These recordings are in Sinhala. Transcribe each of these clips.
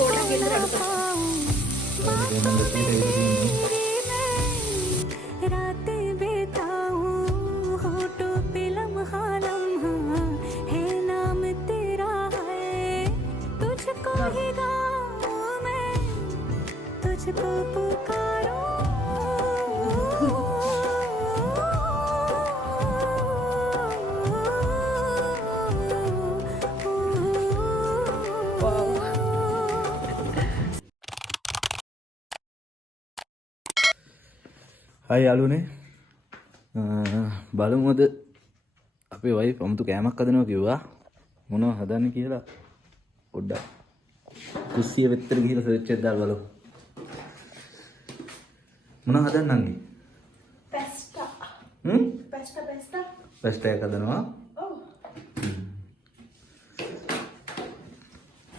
පොඩක් ගෙදර අඩු කරා. Hai යාළුවනේ බලමුද අපේ වයිෆ් අමුතු කෑමක් හදනවා කිව්වා මොනවද හදන්නේ කියලා පොඩ්ඩක් කුස්සිය වෙත්තට ගිහලා සර්ච් එකක් දාලා බලමු මොනවද හදන්නේ නංගි පැස්ටා පැස්ටා එකක් හදනවා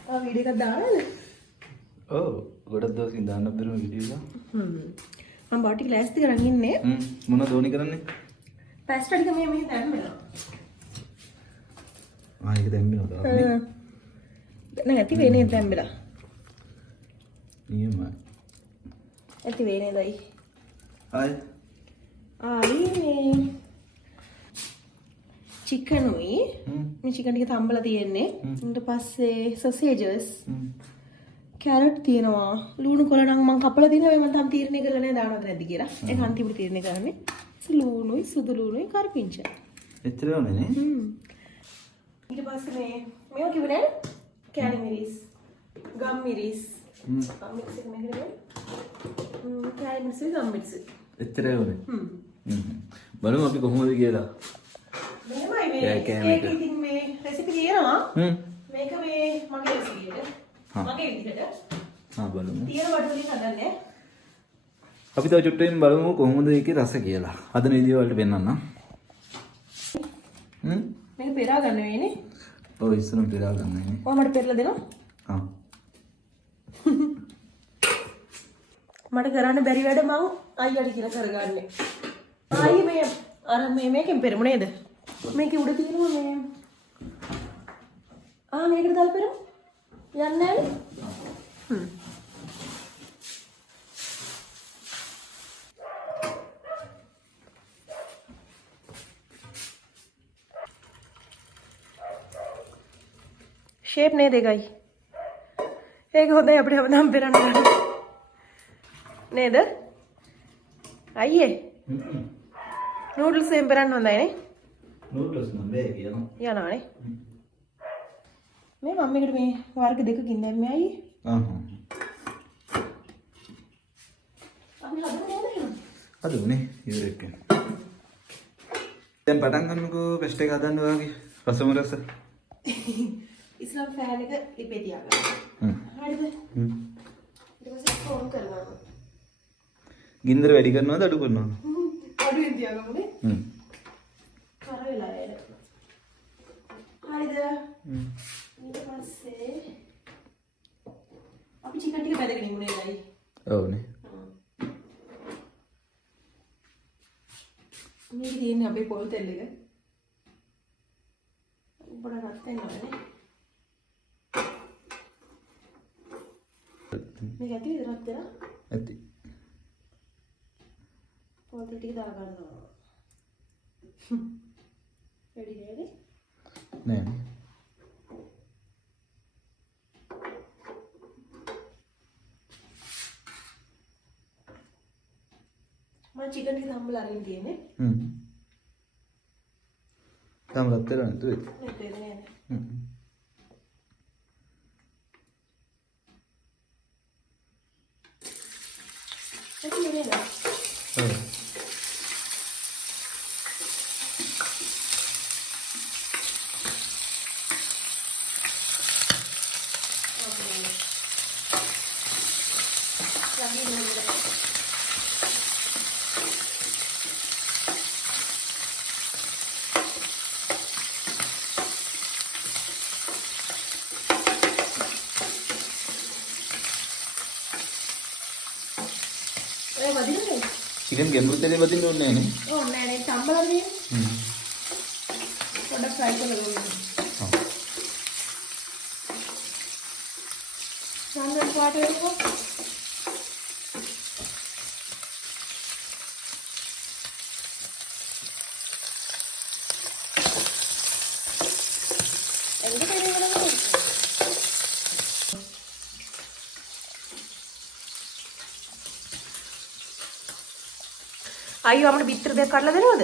ඔව් වීඩියෝ එකක් දාන්නද ඔව් ගොඩක් දවසින් දාන්න බැරුව වීඩියෝ එක මම බාටි ක්ලාස් එක කරන් ඉන්නේ මොනවද ඕනි කරන්නේ පැස්ටා ටික මේ දැම්මලා ඒක දැම්මේවද නෑ ඇති වෙන්නේ දැම්මලා නියමයි ඇති වෙන්නේ දයි හායි ආයි චිකන් උයි මේ චිකන් ටික තම්බලා තියෙන්නේ ඊට පස්සේ සොසේජස් කැරට් තියෙනවා ලුණු කොළ නම් මම කපලා තියෙනවා මම තාම තීරණය කරලා නැහැ දානවද නැද්ද කියලා ඒක අන්තිමට තීරණය කරන්නේ ලුණුයි සුදු ලුණුයි කරපිංච එච්චරවනේ නේ ඊට පස්සේ මේවා කිව්වේ නේද කැලි මිරිස් ගම් මිරිස් ගම් මිරිස් එක මේකද කැලි මිරිස් ගම් මිරිස් එච්චරවනේ බලමු අපි කොහොමද කියලා මෙහෙමයි මේ ඒක ඉතින් මේ රෙසිපි තියෙනවා මේක මේ මගේ රෙසිපියට මගේ විදිහට බලමු තියෙන වටුලින් හදන්නේ අපි තව චුට්ටකින් බලමු කොහොමද ඒකේ රස කියලා හදන විදිය වලට පෙන්නන්නම් මේක පෙරා ගන්න වෙන්නේ ඔව් ඉස්සරම පෙරා ගන්න වෙන්නේ කොහමද පෙරලා දෙනවා මට කරන්න බැරි වැඩ මං අයියට කියලා කරගන්නේ ආයි මේ අර මේකෙන් පෙරමු නේද මේකේ උඩ තියෙනවා මේ මේකට දාලා පෙරමු යන්නේ නැහැ ෂේප් නේද ඒකයි ඒක හොඳයි අපිට හැමදාම පෙරන්න ගන්න නේද අයියේ නූඩල්ස් එහෙම පෙරන්න හොඳයි නේ නූඩල්ස් නම් බෑ කියනවා යනවානේ මේ මම මේකට මේ වර්ග දෙකකින් දැම්මේ අයියේ අපි හදන්නේ නේද හදුනේ ඉවරෙක් දැන් පටන් ගන්නකෝ පෙස්ට් එක හදන්න ඔයාගේ රසම රස ඉස්ලාම් ෆෑන් එක ලිපේ තියාගන්න හරිද ඊට පස්සේ ෆෝන් කරනවා ගින්දර වැඩි කරනවද අඩු කරනවද අඩුවෙන් තියාගමුනේ කර වෙලා යන හරිද ඊට පස්සේ අපි චිකන් ටික බැලගෙන ඉමු නේද අයි ඔව්නේ මේක තියෙන්නේ අපේ පොල් තෙල් එක උඹට රත් වෙනවනේ මේක ඇති රත් වෙලා ඇති පොල් තෙල් ටික දාලා ගන්නවා රෙඩි නේද නෑ මම චිකන් ටික තම්බලා අරින් තියෙන්නේ තාම රත් වෙලා නැතුව නේද නේද ඒක නේද ඔව් चिकन गेंबू तेले बदिन ඕනේ නේ ඕ නෑ නේ තම්බලා තියෙන්නේ පොඩ්ඩක් ෆ්‍රයි කරලා ගන්න. කළු පාට වෙනකෝ. අයියෝ අපිට බිත්තර දෙක කඩලා දෙනවද?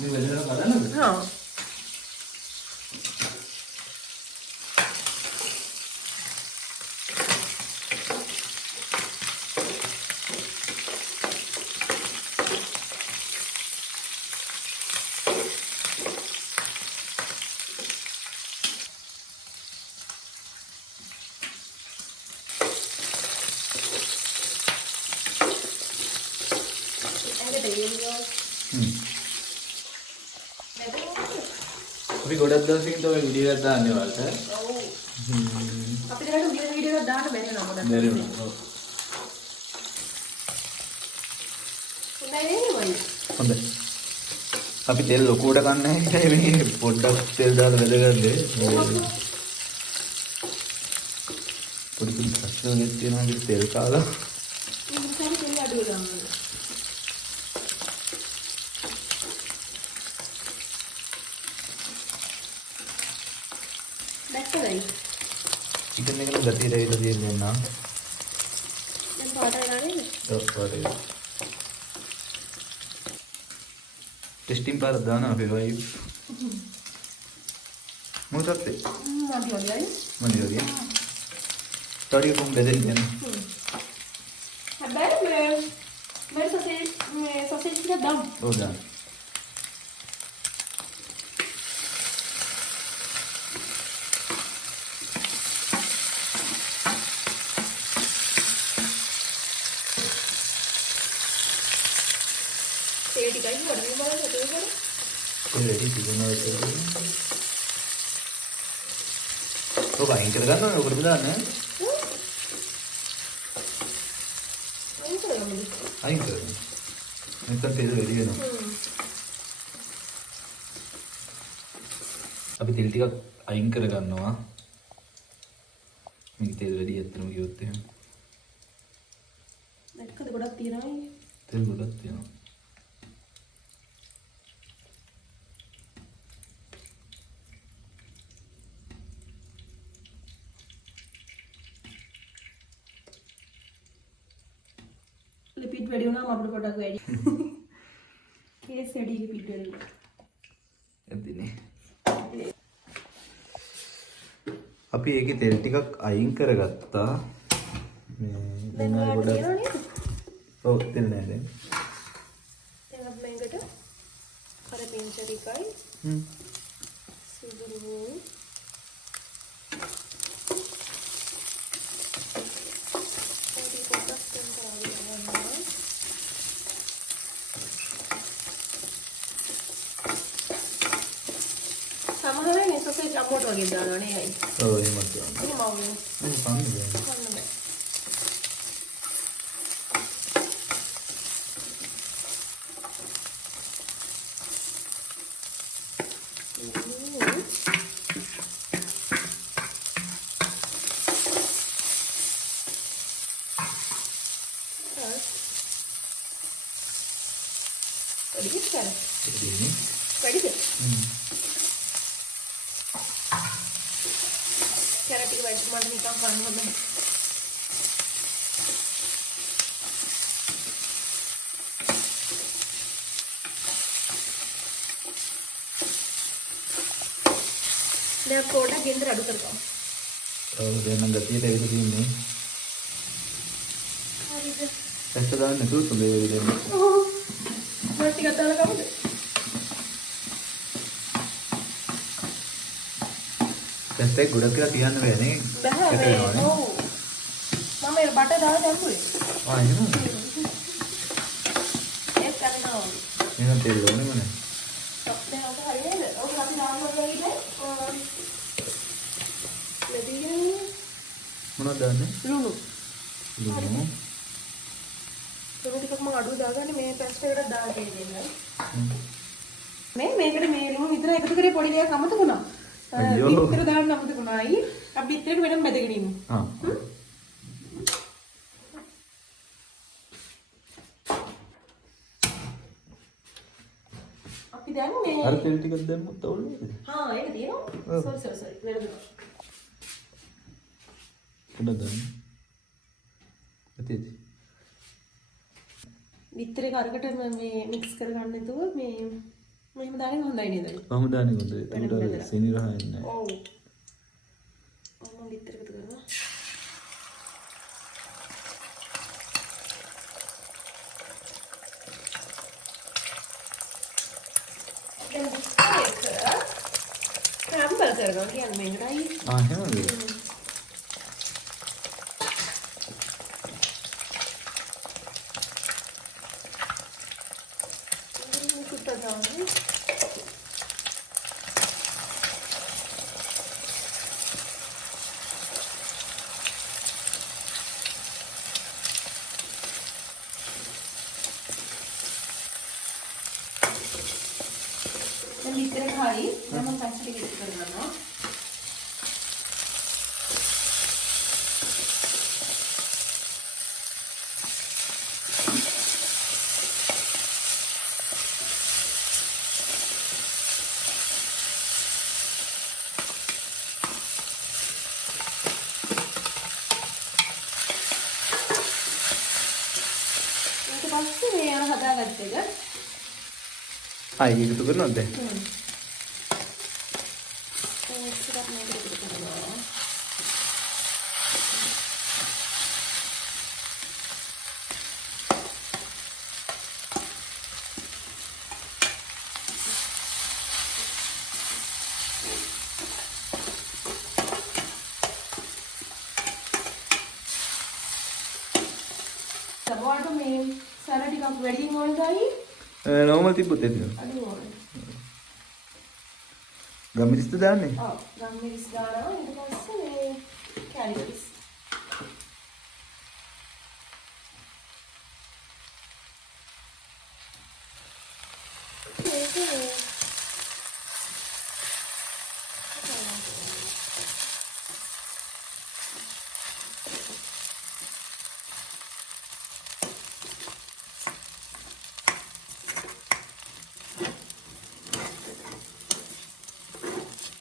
මේ වෙලෙන් බලන්නද? හා. අපි ගොඩක් දවසකින් තමයි වීඩියෝ එකක් දාන්නේ වලට. ඔව්. අපි දැන් වීඩියෝ එකක් දාන්න බැහැ නම ගොඩක්. බැරිවුණා. ඔව්. හොඳයි. අපි තෙල් ලොකුවට ගන්න නැහැ මේ පොඩ්ඩක් තෙල් දාලා වැදගන්නේ. පොඩි පොඩි කස්ටර්ඩ් තියෙනවා ඒක තෙල් කාලා. ඉතින් තෙල් අඩු ගන්න. දැක්කද? චිකන් එකේ ගතිය රැවිලා තියෙනවා නම්. දැන් පාට වෙලා නේද? ඔව් පාටේ. टेस्टिंग पर दाना फिर भाई मुझे मत हो गया थोड़ी कम बेदन देना मैं ससेज का दम हो जा रेडी चिकन तो भाई कर करना है ऊपर बुला ना आई कर मैं कर तेरे रेडी है ना अभी तिल टिका आइन कर करना हुआ मैं तेल रेडी है तेरे में होते हैं नेट का बड़ा तीरा है तेल बुलाते हैं ලිපිට් වැඩි වුණාම අපිට පොඩක් වැඩි. කේස් වැඩි ලිපිට් වැඩි. එදිනේ. අපි ඒකේ තෙල් ටිකක් අයින් කරගත්තා. මේ දැන් ඔයාලට තියෙනව නේද? ඔව් තෙල් නෑ දැන්. දැන් අපි මේකට අර පින්චර් එකයි. සුදුරු සමහරවිට සොසේජ් අපෝට වගේ දානවා නේ අය. ඔව් එහෙමත් දානවා. එහෙම අවුල්. ඒක පන්නේ. කන්න බෑ. Ready kan? Ini. Ready kan? Cara tiga baju mana nih kamu kan mana? Nah, produk gender adu terkau. Oh, dia nanggati dari sini. Saya sedang itu tuh dari ini. Oh, berarti kata lah kamu deh. Testek gula kira tihan ini. Bah, oh. Mama air butter dah campur. Ah, ini. Es kali kau. Ini nanti dulu nih mana? Tapi aku hari ini, aku nanti dah mau lagi deh. Jadi ni. Mana dah nih? Lulu. Dulu. Lulu ටිකක් මම අඩුව දාගන්නේ මේ පැස්ට් එකට දාලා දෙන්න. මේකට මේ ලුණු විතර එකතු කරේ පොඩි දෙයක් අමතක වුණා. අයියෝ. බිත්තර දාන්න අමතකුණායි. අපි බිත්තරේට වෙනම බෙදගෙන ඉමු. ආ. අපි දැන් මේ අර තෙල් ටිකක් දැම්මොත් අවුල් නේද? හා ඒක තියෙනවා. සෝරි වෙනදට. පොඩ්ඩක් ගන්න. ඇතිද? බිත්තරේ කරකට මේ මික්ස් කරගන්න නේතුව මේ මෙහෙම දාගෙන හොඳයි නේද? කොහොමද දාන්නේ හොඳයි. ඒකට සීනි රහ එන්නේ නැහැ. ඔව්. මම බිත්තර එකතු කරනවා. දැන් බිත්තර එක ක්‍රැම්බල් කරනවා කියන්නේ මේකටයි. ආ එහෙමද? දැන් බිත්තර එක හරි. දැන් මම පස්සේ ටික එකතු කරනවා. ඊට පස්සේ මේ යන හදාගත්ත එක ආයි එකතු කරනවද දැන්? ඒකත් මේක එකතු කරනවා. සමහරවිට මේ සැර ටිකක් වැඩියෙන් ඕනදයි නෝමල් තිබ්බොත් එතන. අඩු ඕනේ. ගම්මිරිස්ද දාන්නේ? ඔව් ගම්මිරිස් දානවා ඊට පස්සේ මේ කැලිරිස්.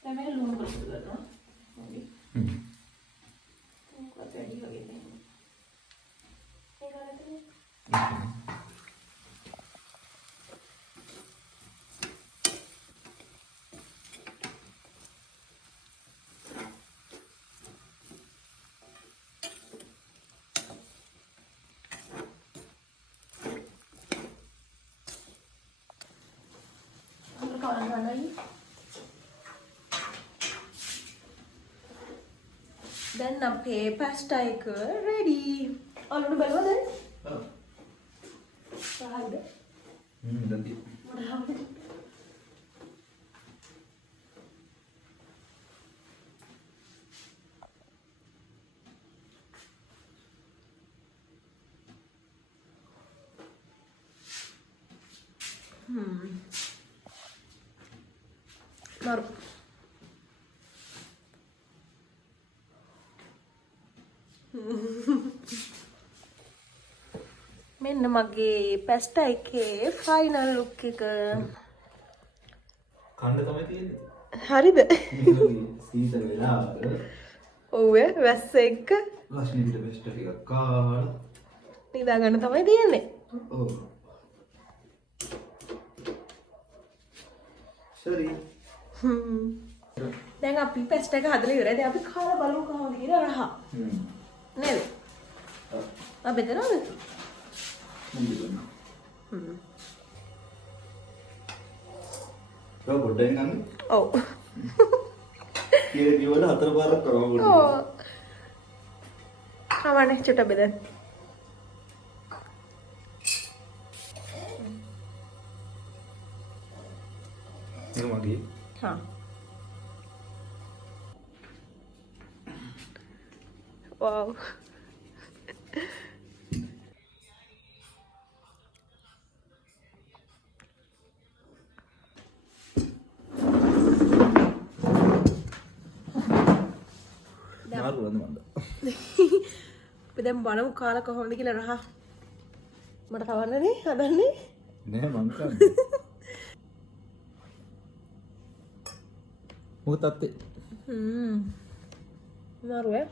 දැන් මේක ලුණු එකතු කරනවා. හරි. මොකක්ද වැඩි වගේ නේ. ඒක නැත්නම් අපිට කවදාවත් දැන් අපේ පාස්ටා එක රෙඩි. ඔලුණු බලවද? ඔව්. සාහද? දන්ති. මොනවද? Baru. මෙන්න මගේ පැස්ටා එකේ ෆයිනල් ලුක් එක. කන්න තමයි තියෙන්නේ. හරිද? සීසන් වෙලාවට ඔව් වැස්ස එක්ක රශ්මි පිට බෙස්ට් ටිකක් කාලා නිදා ගන්න තමයි තියෙන්නේ. ඔව්. සරි. දැන් අපි පැස්ටා එක හදලා ඉවරයි. දැන් අපි කාලා බලමු කොහොමද කියලා රහ. නේද? ඔව්. අපි දෙනවද? පොඩ්ඩක් ගන්න. ඔව්. කීයේ දිවල හතර පාරක් කරනවා පොඩ්ඩක්. ඔව්. කවන්නේ චුට්ට බෙදන්න. ඒක මගේ. හා. Wow. අපි දැන් බලමු කාලා කොහොමද කියලා රහ. මට කවන්නනේ හදන්නේ. නෑ මං කන්නේ. මොකද අත්තේ? මාරුවේ.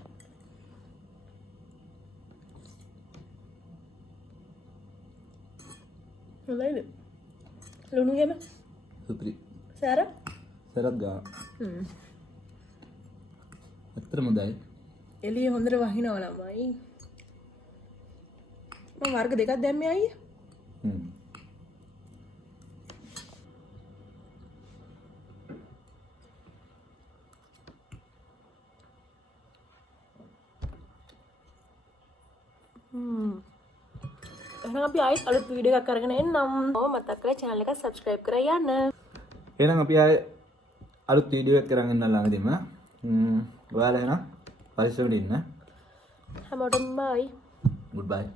හොඳයිද? ලුණු හැම. සුපිරි. සාර? සරත් ගා. ඇත්තටම හොඳයි. එළිය හොඳට වහිනවා ළමයි. මම වර්ග දෙකක් දැම්මේ අයියේ. එහෙනම් අපි ආයෙත් අලුත් වීඩියෝ එකක් අරගෙන එන්නම්. මතක් කරලා channel එක subscribe කරලා යන්න. එහෙනම් අපි ආයේ අලුත් වීඩියෝ එකක් කරන් එන්න ළඟදීම. ඔයාලා එහෙනම් පරිස්සමෙන් ඉන්න. හැමෝටම bye. Goodbye.